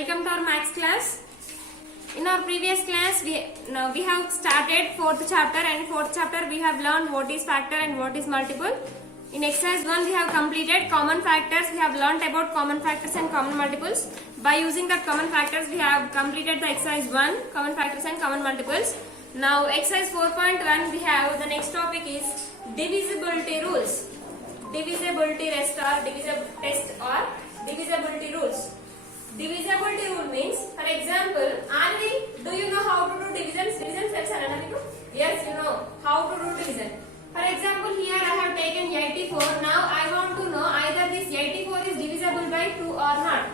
Welcome to our maths class. In our previous class, we have started fourth chapter, and fourth chapter we have learned what is factor and what is multiple. In exercise 1 we have completed common factors. We have learned about common factors and common multiples. By using that common factors we have completed the exercise 1, common factors and common multiples. Now exercise 4.1 we have the next topic is divisibility rules. Divisibility test or divisibility rules. Divisibility rule means, for example, do you know how to do division? Division steps are another. Yes, you know how to do division. For example, here I have taken 84. Now I want to know either this 84 is divisible by 2 or not.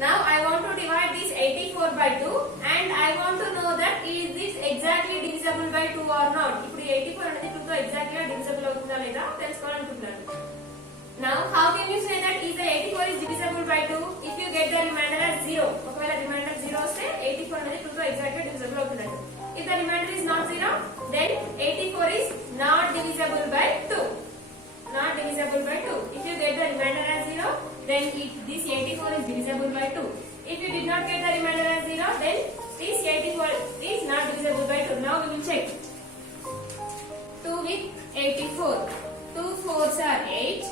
Now I want to divide this 84 by 2 and I want to know that is this exactly divisible by 2 or not. If 84 అనేది 2 తో exactly divisible అవుతుందా లేదా తెలుసుకోవాలనుకుంటున్నాను. Now how can you say that is the 84 is divisible by 2 if you get the remainder as 0? ఒకవేళ remainder 0 వస్తే 84 అనేది 2 తో exactly divisible అవుతుందంట. If the remainder is not 0, then 84 is not divisible by 2. Not divisible by 2. If you get the remainder as 0, then this 84 is divisible by 2. If you did not get the remainder as 0, then this 84 is not divisible by 2. Now we will check. 2 with 84. 2 4s are 8.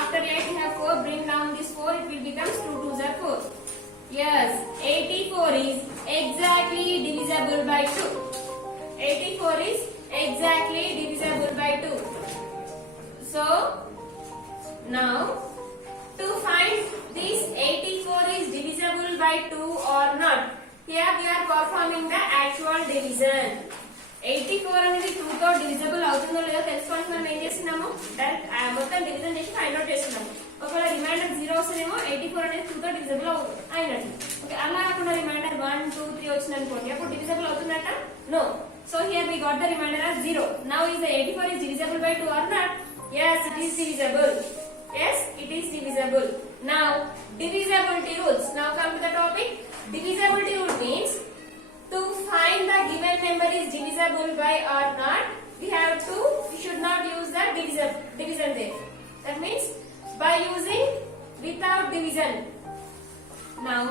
After 8 we have 4. Bring down this 4. It will become 2 2s are 4. Yes, 84 is exactly divisible by 2. 84 is exactly divisible by 2. So, now to find this 84 is divisible by 2 or not, here we are performing the actual division. 84 అనేది 2 తో divisible అవుతుందో లేదో తెలుసుకోవడానికి మనం ఏం చేస్తున్నాము, డైరెక్ట్ మొత్తం డివిజన్ చేసి ఫైండ్ అవుట్ చేస్తున్నాము. ఒకవేళ రిమైండర్ 0 వస్తేనేమో 84 అనేది 2 తో divisible అయినట్టు. ఓకే, అలా కాకుండా రిమైండర్ 1 2 3 వచ్చింది అనుకోండి, అప్పుడు divisible అవుతుందట? No. So here we got the remainder as 0. Now is the 84 is divisible by 2 or not? Yes, it is divisible. Yes, it is divisible. Now divisibility rules. Now come to the topic. Divisibility rule means to find the given number is divisible by or not, we should not use the division there. That means by using without division. Now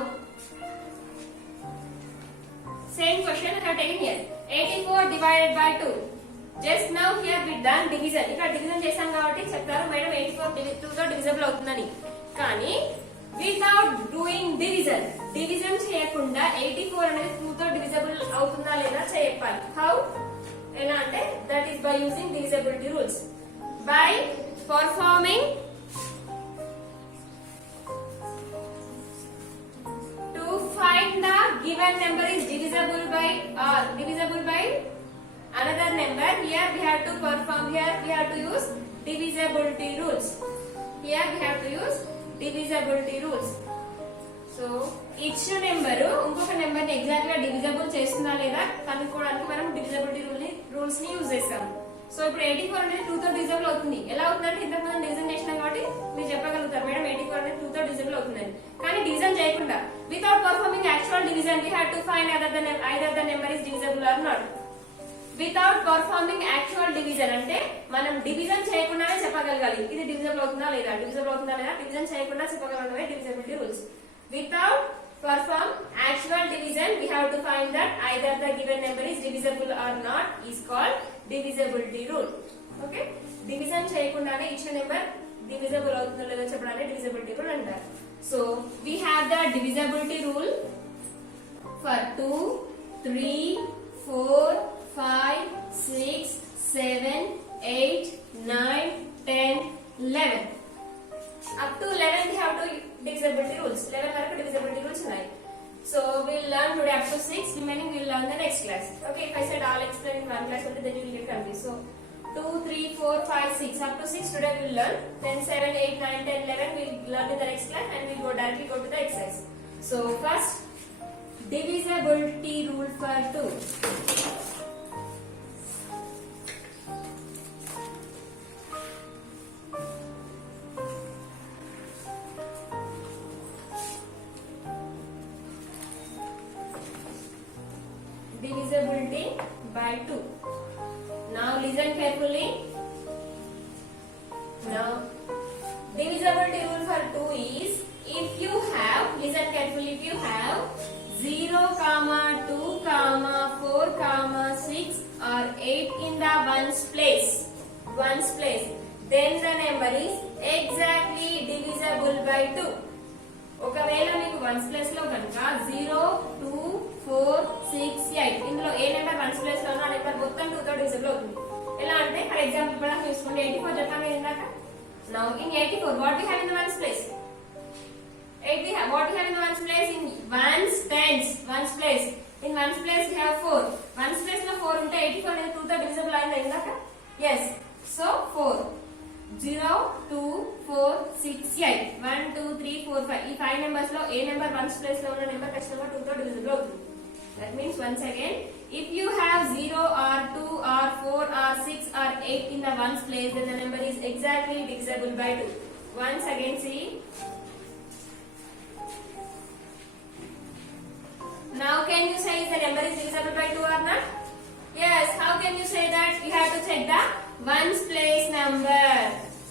same question I have taken here. 84 divided by 2. Just now here we done division. ఇక్కడ డివిజన్ చేసాం కాబట్టి చెప్తారు మేడం 84 2 తో divisible అవుతుందని. కానీ without doing division చేయకుండా 84 అనేది 2 తో divisible అవుతుందా లేదా చెప్పాలి. How? ఎలా అంటే that is by using divisibility rules. By performing to find the given number is divisible by another number, here we have to use divisibility rules. Here we have to use divisibility rules. So each number ఇంకొక నెంబర్ ని ఎగ్జాక్ట్ గా డివిజిబుల్ చేస్తుందా లేదా కనుక్కోవడానికి మనం divisibility rules ని యూజ్ చేస్తాం. సో ఇప్పుడు 84 అనేది 2 తో divisible అవుతుంది. ఎలా అవుతుందంటే ఇంతకు మనం డివిజన్ చేసినాం కాబట్టి మీరు చెప్పగలుగుతారు మేడం 84 అనేది 2 తో divisible అవుతుందని. కానీ డివిజన్ చేయకుండా without performing actual division we have to find either the number is divisible or not. Without performing actual division అంటే మనం డివిజన్ చేయకుండానే చెప్పగలగాలి ఇది divisible అవుతుందా లేదా డివిజన్ చేయకుండా చెప్పగలగడమే divisibility rules. Without perform actual division we have to find that either the given number is divisible or not is called divisibility rule. Okay, division చేయకుండానే ఇచ్చిన నెంబర్ divisible అవుతుందో లేదో చెప్పడాన్ని divisibility rule అంటారు. So we have the divisibility rule for 2 3 4 5 6 7 8 9 10 11. Up to 11 we have to divisibility rules. 11 వరకు divisibility rules ఉన్నాయి. So we'll learn today up to 6. Remaining we'll learn the next class. Okay, if I said all explain in one class only, then you will get confused. So 2 3 4 5 6 up to 6 today we'll learn. Then 7 8 9 10 11 we'll learn in the next class and we'll directly go to the exercise. So first divisibility rule for 2. Divisibility by 2. Now listen carefully. Now divisibility rule for 2 is if you have, listen carefully. if you have 0, 2, 4, 6 or 8 in the ones place, then the number is exactly divisible by 2. ఒకవేళ మీకు ones place లో కనుక 0, 2, 4, 6, 8 ఇందులో ఏ number ones place లో ఉన్న నెంబర్ మొత్తం 2 తో divisible అవుతుంది. ఎలా అంటే ఫర్ ఎగ్జాంపుల్ ఇప్పుడు చూసుకోండి 84 చెప్పాము ఇందాక. Now in 84 what we have in the ones place? What we have in the ones place? In ones tens ones place. In ones place we have 4. Ones place లో 4 ఉంటే 84 అనేది 2 తో డివిజిబుల్ అయిందా ఇందాక? Yes. So 4 0, 2, 4, 6, 8 1, 2, 3, 4, 5 ఈ 5 నెంబర్స్ లో ఏ నెంబర్ వన్స్ ప్లేస్ లో ఉన్న నెంబర్ ఖచ్చితంగా 2 తో డివిజిబుల్ అవుతుంది. That means once again if you have 0 or 2 or 4 or 6 or 8 in the ones place then the number is exactly divisible by 2. Once again see. Now can you say the number is divisible by 2 or not? Yes. How can you say that? You have to check the ones place number.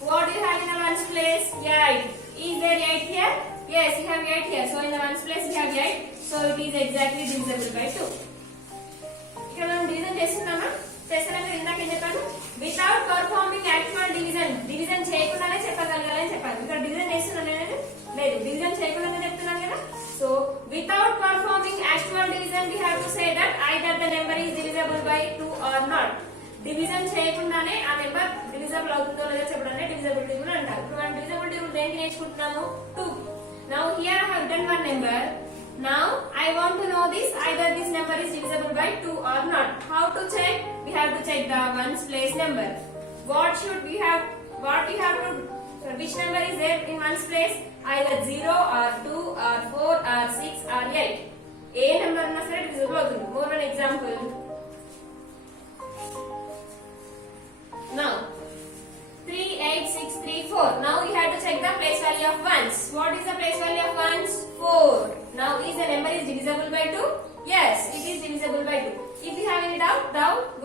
What do you have in the ones place? 8. Is there 8 here? Yes, you have 8 here. So in the ones place we have 8. So it is exactly divisible by 2. ఇక్కడ మనం డివిజన్ చేస్తున్నామా? చేస్తున్నాక ఇందాక ఏం చెప్పాను? Without performing actual division. Division చేయకుండానే చెప్పగలగాలని చెప్పాను. ఇక్కడ డివిజన్ చేస్తున్నాను నేను? లేదు. డివిజన్ చేయకుండానే చెప్తున్నాను కదా? So without performing actual division we have to say that either the number is divisible by 2 or not. Division చేయకుండానే ఆ నెంబర్ డివిజిబుల్ అవుతుందో లేదో చెప్పడాన్ని డివిజిబిలిటీ రూల్ అంటారు. ఇప్పుడు మనం డివిజిబిలిటీ రూల్ దేనికి నేర్చుకుంటున్నాము? 2. Now here I have done one number. Now I want to know this either this number is divisible by 2 or not. How to check? We have to check the ones place number. What to which number is there in ones place? Either 0 or 2 or 4 or 6 or 8. A number uన్నా సరే divisible అవుతుంది. More an example. Now 3, 8, 6, 3, 4. Now we have to check the place value of ones. What is the place value of ones? 4. Now is the number is divisible by 2? Yes, it is divisible by 2. If you have any doubt,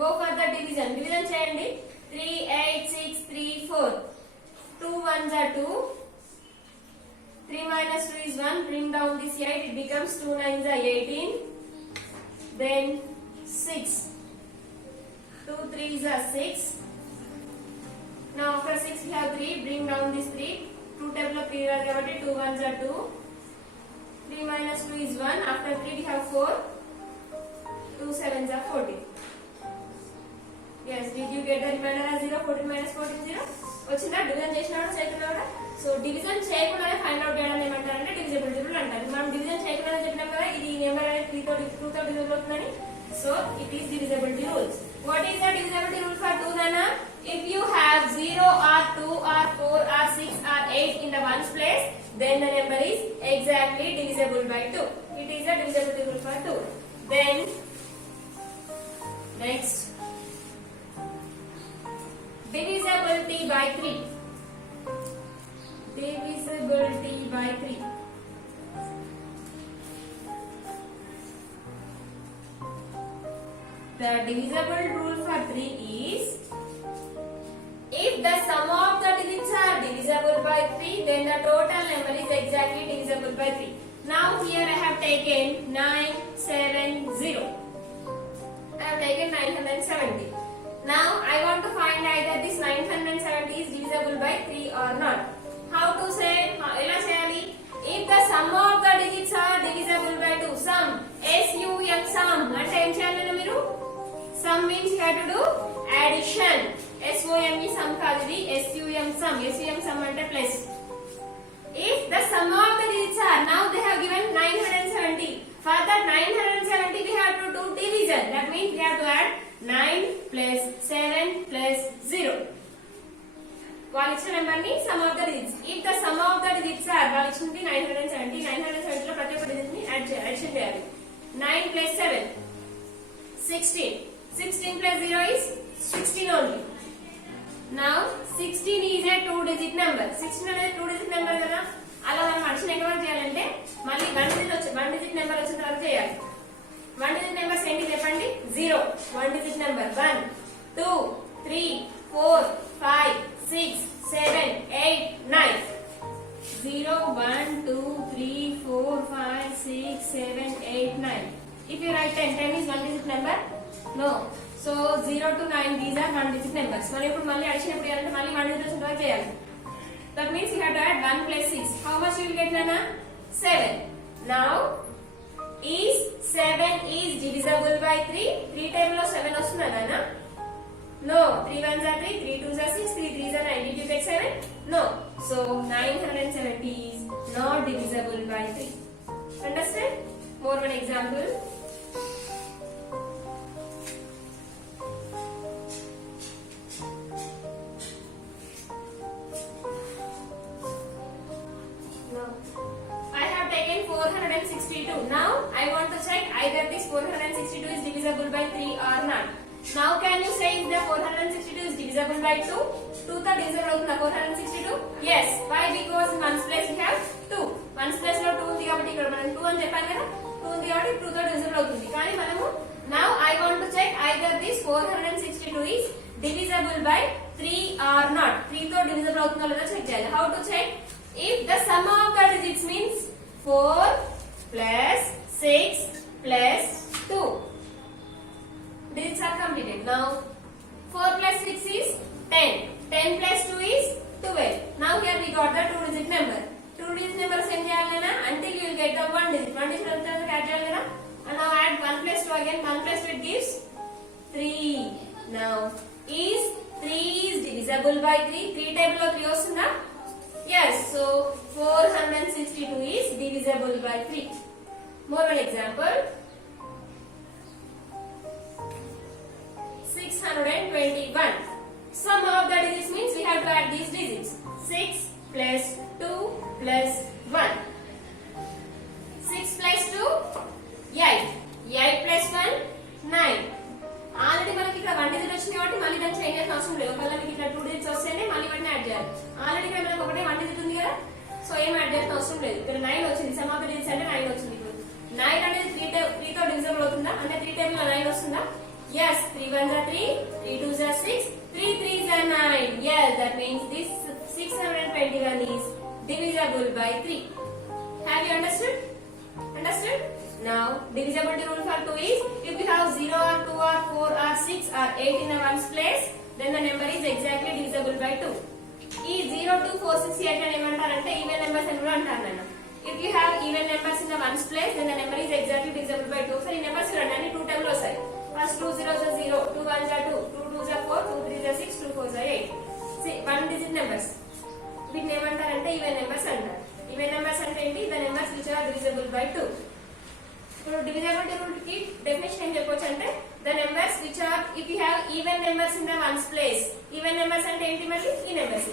go for the division. Division cheyandi. 3, 8, 6, 3, 4. 2 ones are 2. 3 minus 2 is 1. Bring down this 8. It becomes 2 nines are 18. Then 6. 2 3s are 6. Now after 6 we have 3. Bring down this 3. 2 table of 3 are కాబట్టి 2 ones are 2. 3 minus 2 is 1. After 3 we have 4. 2 sevens are 14. Yes, did you get the remainder as 0? 14 minus 14 0. వచ్చిందా? డివిజన్ చేసినాడు చేయకుండా. So division చేయకుండానే find out చేయడం ఏమంటారంటే divisibility rule అంటారు. మనం డివిజన్ చేయకుండానే చెప్పినాం కదా ఇది నెంబర్ అనేది 2 తో డివిజిబుల్ అవుతుందని. So it is divisibility rules. What is the divisibility rule for 2 Nana? If you have 0 or 2 or 4 or 6 or 8 in the ones place, then the number is exactly divisible by 2. It is the divisibility rule for 2. Then next, divisibility by 3. Divisibility by 3. The divisible rule for 3 is if the sum of the digits are divisible by 3 then the total number is exactly divisible by 3. Now here I have taken 970. I have taken 970. Now I want to find either this 970 is divisible by 3 or not. How to say? ఎలా చేయాలి? If the sum of the digits are divisible by 2, sum SUM sum అంటే ఏం చేయాలి మీరు? Sum means you have to do addition. SOME sum కాదు ఇది SUM sum. SUM sum అంటే plus. If the sum of the digits are now they have given 970. For that 970 we have to do division. That means we have to add 9 plus 7 plus 0. వాళ్ళు ఇచ్చిన నెంబర్ ని sum of the digits. If the sum of the digits are వాళ్ళు ఇచ్చింది 970. 970 లో ప్రతి ఒక్క డిజిట్ ని అడిషన్ చేయాలి. 9 plus 7 16. 16 plus 0 is 16 only. Now 16 is a 2-digit number. 16 అనేది 2-digit number కదా. అలా మనం అడిషన్ ఎక్కడ వరకు చేయాలంటే మళ్ళీ 1-digit నెంబర్ వచ్చిన తర్వాత చేయాలి. 1-digit నెంబర్స్ ఏంటి చెప్పండి? 0 1-digit number 1 2 3 4 5 6 7 8 9 0 1 2 3 4 5 6 8, 9. If you write 10, 10 is one digit number? No. So 0 to 9, these are one digit numbers. మనం ఇప్పుడు మళ్ళీ అడిషన్ ఎప్పుడు చేయాలంటే మళ్ళీ 1 digit వరకు చేయాలి. That means you have to add 1 plus 6. How much you will get, Nana? 7. Now, is 7 is divisible by 3? 3 table of 7 వస్తుందా, Nana? No. 3 ones are 3, 3 twos are 6, 3 threes are 9. Did you get 7? No. So 970 is not divisible by 3. Understand? More one example. I have taken 462. Now I want to check either this 462 is divisible by 3 or not. Now can you say if the 462 is divisible by 2? 2 తో divisible అవుతుందా 462? Yes. Why? Because in ones place we have 2. Ones place లో 2 ఉంది కాబట్టి ఇక్కడ మనం 2 అని చెప్పాం కదా. 2 ఉంది కాబట్టి 2 తో divisible అవుతుంది. కానీ మనము now I want to check either this 462 is divisible by 3 or not. 3 తో divisible అవుతుందో లేదో చెక్ చేయాలి. How to check? If the sum of the digits means 4 plus 6 plus 2. Digits are completed. Now 4 plus 6 is 10. 10 plus 2 is 12. Now here we got the 2 digit number. 2 digit number send cheyalana until you will get the 1 digit. 1 digit another add cheyali kada. And now add 1 plus 2 again. 1 plus 2 gives 3. Now is 3 is divisible by 3. 3 table lo 3 ostunda? Yes. So 462 is divisible by 3. More one example. 621. Sum of the digits means we have to add these digits. 6 plus 2 plus 1. 6 plus 2, 8. 8 plus 1, 9. ఆల్రెడీ మనకి ఇక్కడ 1 digit వచ్చింది కాబట్టి మళ్ళీ దాన్ని చేంజ్ చేయాల్సిన అవసరం లేదు. ఒకవేళ మీకు ఇక్కడ 2 digits వస్తేనే మళ్ళీ వాటిని యాడ్ చేయాలి. ఆల్రెడీ ఇక్కడ మనకు ఒకటే 1 digit ఉంది కదా, సో ఏం యాడ్ చేయాల్సిన అవసరం లేదు. ఇక్కడ 9 వచ్చింది. సమ్ ఆఫ్ ద డిజిట్స్ అంటే 9 వచ్చింది. ఇప్పుడు 9 అనేది 3 తో డివిజిబుల్ అవుతుందా? అంటే 3 టేబుల్ లో 9 వస్తుందా? Yes. 3 ones are 3, 3 twos are 6, 3 threes are 9. Yes, that means this 621 is divisible by 3. Have you understood? Understood? Now, divisibility rule for 2 is if we have 0 or 2 or 4 or 6 or 8 in the ones place, then the number is exactly divisible by 2. ఈ 0, 2, 4, 6, 8 అని ఏమంటారంటే even numbers అని కూడా అంటారు నాన్న. If you have even numbers in the ones place, then the number is exactly divisible by 2. So ఈ నెంబర్స్ చూడండి అన్ని 2 టైమ్స్ వస్తాయి. First 2 zeros are 0, 2 ones are 2, 2 twos are 4, 2 threes are 6, 2 fours are 8. See, 1 digit numbers. వీటిని ఏమంటారంటే ఈవెన్ నెంబర్స్ అంటారు. ఈవెన్ నెంబర్స్ అంటే ఏంటి? The numbers which are divisible by 2. ఇప్పుడు divisibility rule కి డెఫినేషన్ ఏం చెప్పొచ్చు అంటే the numbers which are if you have even numbers in the ones place. Even numbers అంటే ఏంటి మరి? ఈ numbers.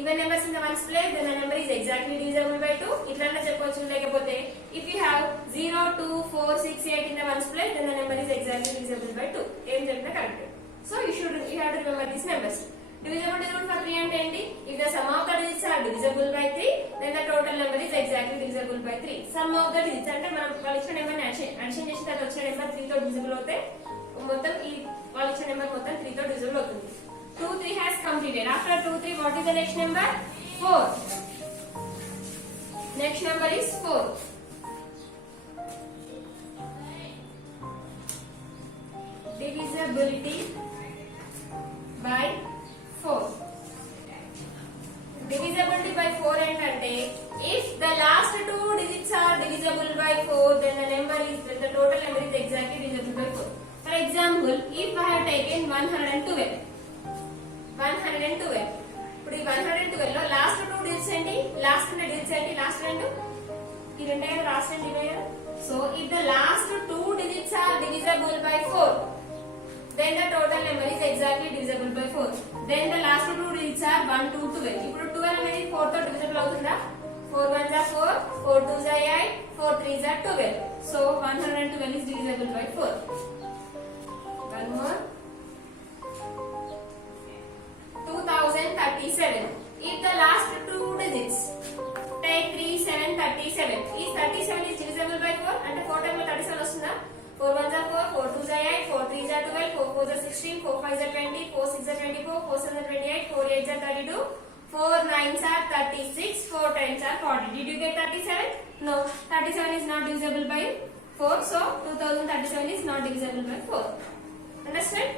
Even numbers in the ones place, then the number is exactly divisible by 2. ఇట్లా చెప్పొచ్చు. లేకపోతే if you have 0, 2, 4, 6, 8 in the ones place, then the number is exactly divisible by 2. ఏం చెప్పినా correct. So you have to remember these numbers. Divisibility rule for 3 అంటే ఏంటి? If the sum of the digits are divisible by 3, then the total number is exactly divisible by 3. Sum of the digits అంటే మనం వాళ్ళు ఇచ్చిన నెంబర్ ని అడిషన్ చేసిన తర్వాత వచ్చిన నెంబర్ 3 తో divisible అవుతే మొత్తం ఈ వాళ్ళు ఇచ్చిన నెంబర్ మొత్తం 3 తో divisible అవుతుంది. 2, 3 has completed. After 2, 3, what is the next number? 4. Next number is 4. Divisibility by 4. Divisibility by 4 ఏంటంటే if the last 2 digits are divisible by 4, then the total number is exactly divisible by 4. For example, if I have taken 112. 112. ఇప్పుడు ఈ 112 లో లాస్ట్ 2 డిజిట్స్ ఏంటి? లాస్ట్ 2 డిజిట్స్ ఏంటి? లాస్ట్ రెండు ఈ రెండే కదా, లాస్ట్ రెండు ఇవే కదా. So if the last 2 digits are divisible by 4, then the total number is exactly divisible by 4. Then the last 2 digits are 1, 2, 12. ఇప్పుడు 12 అనేది 4 తో divisible అవుతుందా? 4 ones are 4, 4 twos are 8, 4 threes are 12. So 112 is divisible by 4. One more. 2037. If the last 2 digits take 3, 7, 37. Is 37 is divisible by 4? అంటే 4 times లో 37 వస్తుందా? 4 ones are 4, 4 twos are 8, 4 threes are 12, 4 fours are 16, 4 fives are 20, 4 six are 24, 4 sevens are 28, 4 eights are 32, 4 nines are 36, 4 tens are 40. Did you get 37? No. 37 is not divisible by 4. So 2037 is not divisible by 4. Understand?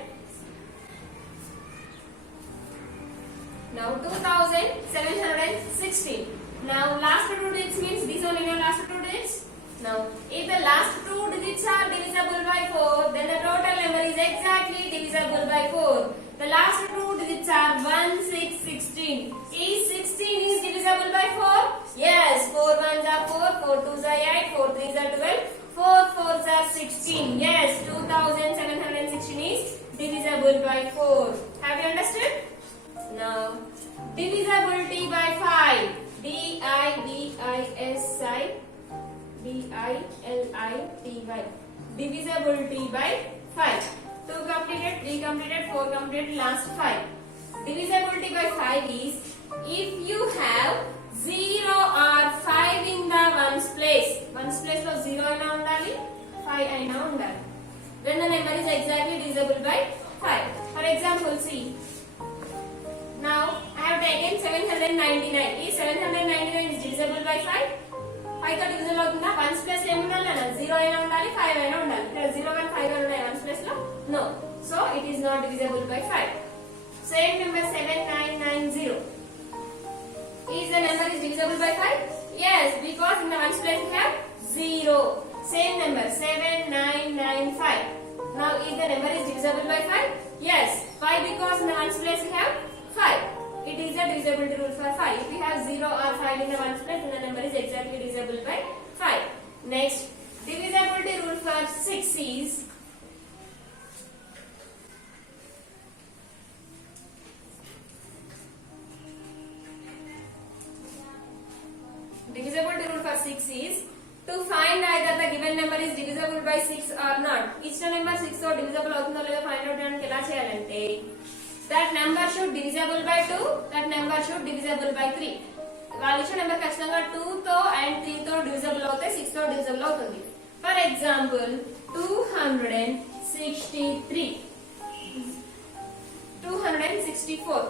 Now 2716. Now last two digits means this only no last two digits. Now if the last two digits are divisible by 4, then the total number is exactly divisible by 4. The last two digits are 1, 6, 16. Is 16 is divisible by 4? Yes. 4 1s are 4, 4 2s are 8, 4 3s are 12, 4 4s are 16. Yes, 2716 is divisible by 4. Have you understood? Now, divisibility by 5. D-I-V-I-S-I-B-I-L-I-T-Y. Divisibility by 5. 2 completed, 3 completed, 4 completed, last 5. Divisibility by 5 is if you have 0 or 5 in the ones place. Ones place lo 0 aina undali, 5 aina undali. When the number is exactly divisible by 5. For example, see. Now I have taken 799. Is 799 is divisible by 5? 5 తో డివిజన్ అవుతుందా? 1s plus ఏం ఉండాలి అన్న? 0 అయినా ఉండాలి, 5 అయినా ఉండాలి. ఇక్కడ 0 1 5 ఉన్నాయి 1s ప్లస్ లో. No. So it is not divisible by 5. Same number 7990. Is the number is divisible by 5? Yes, because in the 1s place we have 0. Same number 7995. Now is the number is divisible by 5? Yes. Why? Because in the 1s place we have 5. It is a divisibility rule for 5. If we have 0 or 5 in the 1s place, then the number is exactly divisible by 5. Next, divisibility rule for 6 is divisibility rule for 6 is to find either the given number is divisible by 6 or not. ఇచ్చిన నెంబర్ 6 తో divisible అవుతుందో లేదో find out చేయడానికి ఎలా చేయాలంటే that number should divisible by 2, that number should divisible by 3. వాళ్ళు ఇచ్చిన నెంబర్ ఖచ్చితంగా 2 తో అండ్ 3 తో divisible అవుతాయి, 6 తో divisible అవుతుంది. For example 263, 264.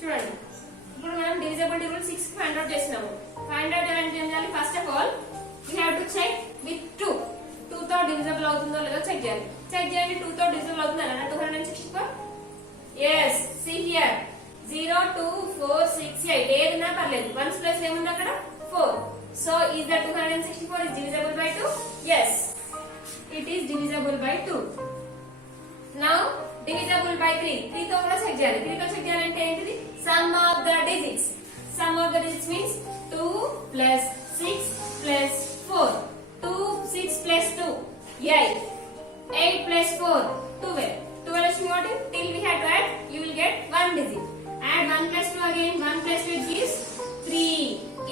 చూడండి, ఇప్పుడు మనం divisibility rule 6 కి ఫైండ్ అవుట్ చేసినాము. ఫైండ్ అవుట్ చేయాలంటే ఏం చేయాలి? First of all we have to check with 2. 2 తో divisible అవుతుందో లేదో చెక్ చేయాలి. చెక్ చేయండి, 2 తో divisible అవుతుందా? 264. Yes, see here 0 2 4 6 8 ఏదైనా పర్లేదు. 1s ప్లస్ ఏముంది అక్కడ? 4. So is the 264 is divisible by 2? Yes, it is divisible by 2. Now divisible by 3. 3 తో కూడా చెక్ చేయాలి. 3 తో చెక్ చేయాలంటే ఏంటిది? Sum of the digits. Sum of the digits means 2 plus 6 plus 4. 2 6 plus 2 8. 8 plus 4 12. 12 is what? Till we had to add, you will get 1 digit. Add 1 plus 2 again. 1 plus 2 gives 3.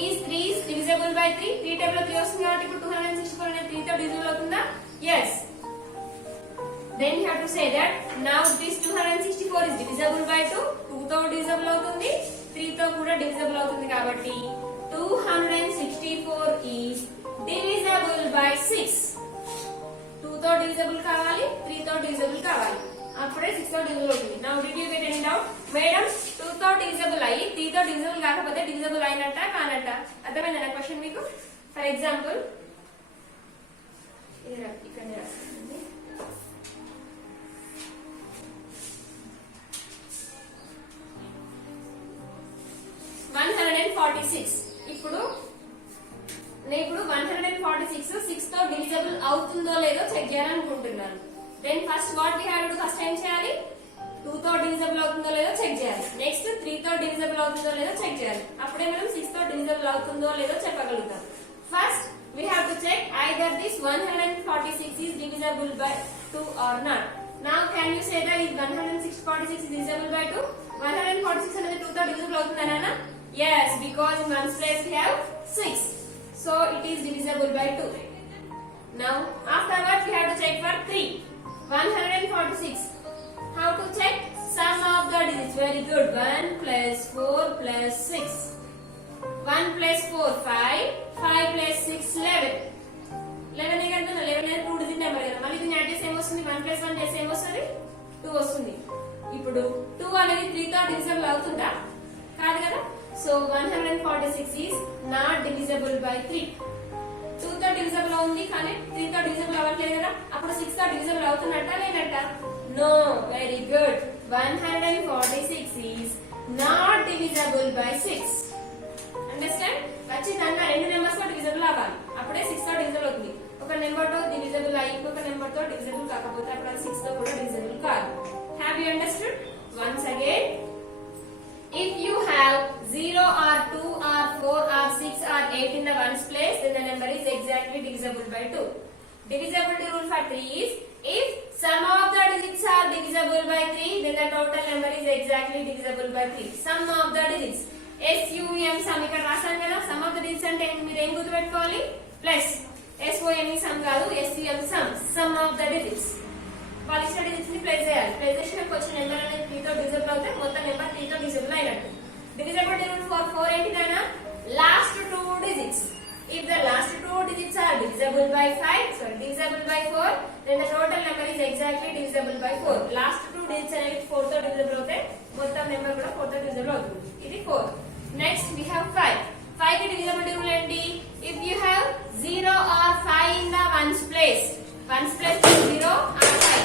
Is 3 is divisible by 3? 3 table 3 వస్తుంది కాబట్టి ఇప్పుడు 264 అనేది 3 తో divisible అవుతుందా? Yes. Then you have to say that now this 264 is divisible by 2. 2 తో divisible అవుతుంది, 3 తో కూడా divisible అవుతుంది కాబట్టి 264 is divisible by 6. 2 తో divisible కావాలి, 3 తో divisible కావాలి, అప్పుడే 6 తో divisible అవుతుంది. Now did you get any doubt? Madam 2 తో divisible అయ్యి 3 తో divisible కాకపోతే divisible అయినట్ట కానట్ట? అర్థమైందా నా క్వశ్చన్ మీకు? ఫర్ ఎగ్జాంపుల్ ఇక్కడ రాస్తుంది 146. ఇప్పుడు 146 6 తో divisible అవుతుందో లేదో చెక్ చేయాలనుకుంటున్నాను. Then first what we have to first ఏం చేయాలి? 2 తో divisible అవుతుందో లేదో చెక్ చేయాలి. నెక్స్ట్ 3 తో divisible అవుతుందో లేదో చెక్ చేయాలి. అప్పుడే మనం 6 తో divisible అవుతుందో లేదో చెప్పగలుగుతాం. First we have to check either this 146 is divisible by 2 or not. Now can you say that is 146 is divisible by 2? 146 అనేది 2 తో divisible అవుతుందనా? Yes, because in ones place we have 6. So it is divisible by 2. Now afterwards we have to check for 3. 146. How to check? Sum of the digits. Very good. 1 plus 4 plus 6. 1 plus 4 5. 5 plus 6 11. 11 again 11 2 digit number కదా. మళ్ళీ దీన్ని యాడ్ చేస్తే ఏమొస్తుంది? 1 plus 1 చేస్తే ఏమొస్తుంది? 2 వస్తుంది. ఇప్పుడు 2 అనేది 3 తో divisible అవుతుందా? కాదు కదా. So 146 is not divisible by 3. 2 తో divisible ఉంది కానీ 3 తో డివిజిబుల్ అవ్వట్లేదు కదా, అప్పుడు 6 తో డివిజిబుల్ అవుతున్నట్ట లేనట్ట? No. Very good. 146 is not divisible by 6. Understand? ఖచ్చితంగా రెండు నెంబర్స్ తో డివిజిబుల్ అవ్వాలి, అప్పుడే 6 తో డివిజిబుల్ అవుతుంది. ఒక నెంబర్ తో డివిజిబుల్ అయ్యి ఇంకొక నెంబర్ తో డివిజిబుల్ కాకపోతే అప్పుడు అది 6 తో కూడా డివిజిబుల్ కాదు. Have you understood? Once again, if you have 0 or 2 or 4 or 6 or 8 in the ones place, then the number is exactly divisible by 2. Divisibility rule for 3 is, if sum of the digits are divisible by 3, then the total number is exactly divisible by 3. Sum of the digits. SUM sum ఇక్కడ రాసాను కదా. Sum of the digits అంటే మీరు ఏం గుర్తుపెట్టుకోవాలి? Plus. SOM some కాదు, SUM some. Sum of the digits. వాళ్ళు ఇచ్చిన డిజిట్స్ ని ప్లేస్ చేయాలి. ప్లేస్ చేసినప్పుడు వచ్చిన నెంబర్ అనేది 3 తో డివిజిబుల్ అవుతే మొత్తం నెంబర్ 3 తో డివిజిబుల్ అయినట్టు. Divisibility rule for 4 ఏంటిదైనా? Last 2 digits. If the last 2 digits are divisible by 4, then the total number is exactly divisible by 4. Last 2 digits అనేవి 4 తో divisible అవుతాయి, మొత్తం నెంబర్ కూడా 4 తో divisible అవుతుంది. ఇది 4. Next we have 5. 5 కి divisibility rule ఏంటి? If you have 0 or 5 in the ones place, ones place 0 or 5,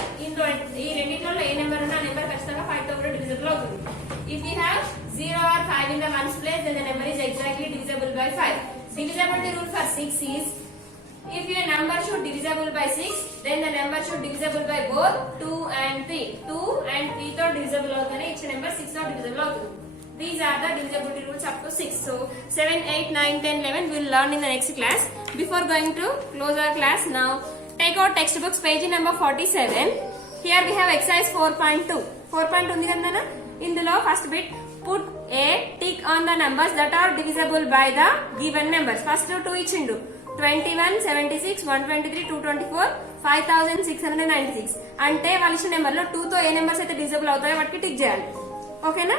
ఈ రెండిట్లో ఏ నెంబర్ ఉన్నా ఆ నెంబర్ ఖచ్చితంగా 5 తో కూడా divisible అవుతుంది. If you have 0 or 5 in the ones place, then the number is exactly divisible by 5. Divisibility rule for 6 is, if your number should divisible by 6, then the number should divisible by both 2 and 3. 2 and 3 తో divisible అవుతానే each number 6 తో divisible అవుతుంది. These are the divisibility rules up to 6. So 7, 8, 9, 10, 11 we will learn in the next class. Before going to close our class, now take out textbooks page number 47. Here we have exercise 4.2. 4.2 ఉంది కదా. ఇందులో first bit, put a tick on the numbers that are divisible by the given numbers. First 2 ఇచ్చిండు, 21, 76, 123, 224, 5696. అంటే వాళ్ళ ఇచ్చిన నెంబర్ లో 2 తో ఏ నెంబర్స్ అయితే డివిజిబుల్ అవుతాయో వాటికి టిక్ చేయాలి. ఓకేనా?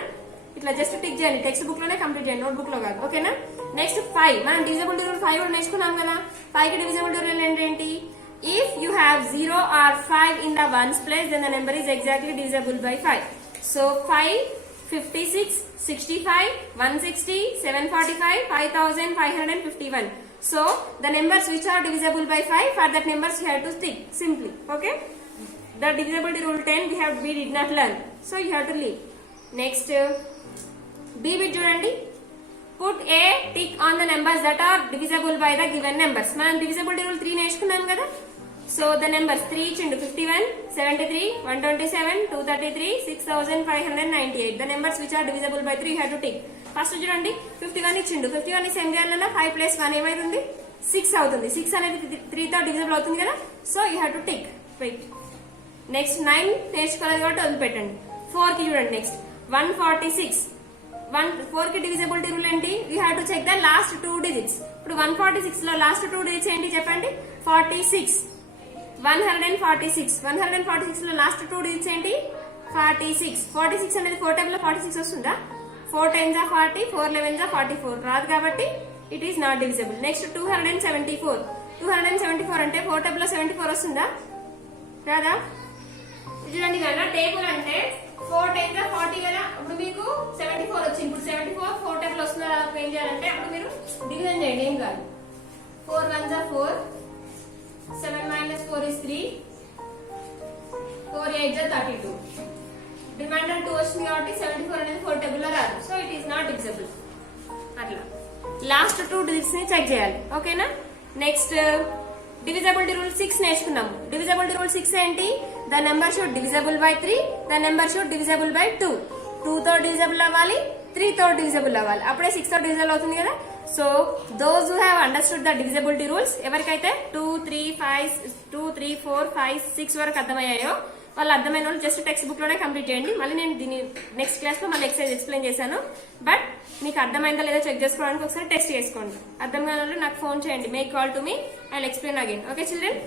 ఇట్లా జస్ట్ టిక్ చేయాలి. టెక్స్ట్ బుక్ లోనే కంప్లీట్ చేయండి, నోట్ బుక్ లో కాదు. ఓకేనా? నెక్స్ట్ 5. మనం డివిజిబిలిటీ రూల్ 5 కూడా నేర్చుకున్నాం కదా. 5 కి డివిజిబిలిటీ రూల్ ఏంటి? If you have 0 or 5 in the ones place, then the number is exactly divisible by 5. So 5, 56, 65, 160, 745, 5551. So the numbers which are divisible by 5, for that numbers you have to stick simply. Okay? The divisibility rule 10 we did not learn. So you have to leave. Next, B bit చూడండి. Put a tick on the numbers that are divisible by the given numbers. మనం divisibility rule 3 నేర్చుకున్నాం కదా. So the numbers 3 ఇచ్చిండు, 51, 73, 127, 233, 6598. The numbers which are divisible by 3 you have to tick. First చూడండి, 51 ఇచ్చిండు. 51 ఏం చేయాలన్నా 5 + 1 ఏమైతుంది? 6 అవుతుంది. 6 అనేది 3 తో డివిజిబుల్ అవుతుంది కదా. So you have to tick. Wait. Next 9 నేర్చుకోలేదు కాబట్టి వదిలిపెట్టండి. 4 కి చూడండి. నెక్స్ట్ 146. 4 కి డివిజిబిలిటీ రూల్ ఏంటి? You have to check the last 2 digits. ఇప్పుడు 146 లో లాస్ట్ 2 డిజిట్స్ ఏంటి చెప్పండి? 46. 146. 146 లో లాస్ట్ 2 డిజిట్స్ ఏంటి? 46. 46 అనేది 4 టైమ్ లో 46 వస్తుందా? 4 times 40, 4 11s 44. రాదు కాబట్టి it is not divisible. Next 274. 274 అంటే 4 టైమ్ లో 74 వస్తుందా? రాదా? చూడండి కదా, టేబుల్ అంటే 4 times 40 కదా. అప్పుడు మీకు 74 వచ్చింది. ఇప్పుడు 74 4 టైమ్ లో వస్తుందా? ఏం చేయాలంటే అప్పుడు మీరు డివిజన్ చేయండి, ఏం కాదు. 4 1s 4, 7 - 4 is 3, 4 8s 32. రిమైండర్ 2 వచ్చింది కాబట్టి 74 అనేది 4 టేబుల్ లో రాదు. So it is not divisible. అట్లా లాస్ట్ 2 డిజిట్స్ ని చెక్ చేయాలి. ఓకేనా? నెక్స్ట్ డివిజిబిలిటీ రూల్ 6 నేర్చుకున్నాము. డివిజిబిలిటీ రూల్ 6 ఏంటి? The number should divisible by 3, the number should divisible by 2. 2 తో డివిజిబుల్ అవ్వాలి, 3 తో డివిజిబుల్ అవ్వాలి, అప్పుడే 6 తో డివిజిబుల్ అవుతుంది కదా. So those who have understood the divisibility rules, ఎవరికైతే 2, 3, 4, 5, 6 వరకు అర్థమయ్యాయో వాళ్ళు అర్థమైన వాళ్ళు జస్ట్ టెక్స్ట్ బుక్ లోనే కంప్లీట్ చేయండి. మళ్ళీ నేను దీన్ని నెక్స్ట్ క్లాస్ లో మళ్ళీ ఎక్సర్సైజ్ ఎక్స్ప్లెయిన్ చేశాను. బట్ మీకు అర్థమైందా లేదా చెక్ చేసుకోవడానికి ఒకసారి టెస్ట్ చేసుకోండి. అర్థం కాని వాళ్ళు నాకు ఫోన్ చేయండి. Make call to me, I will explain again. Okay children?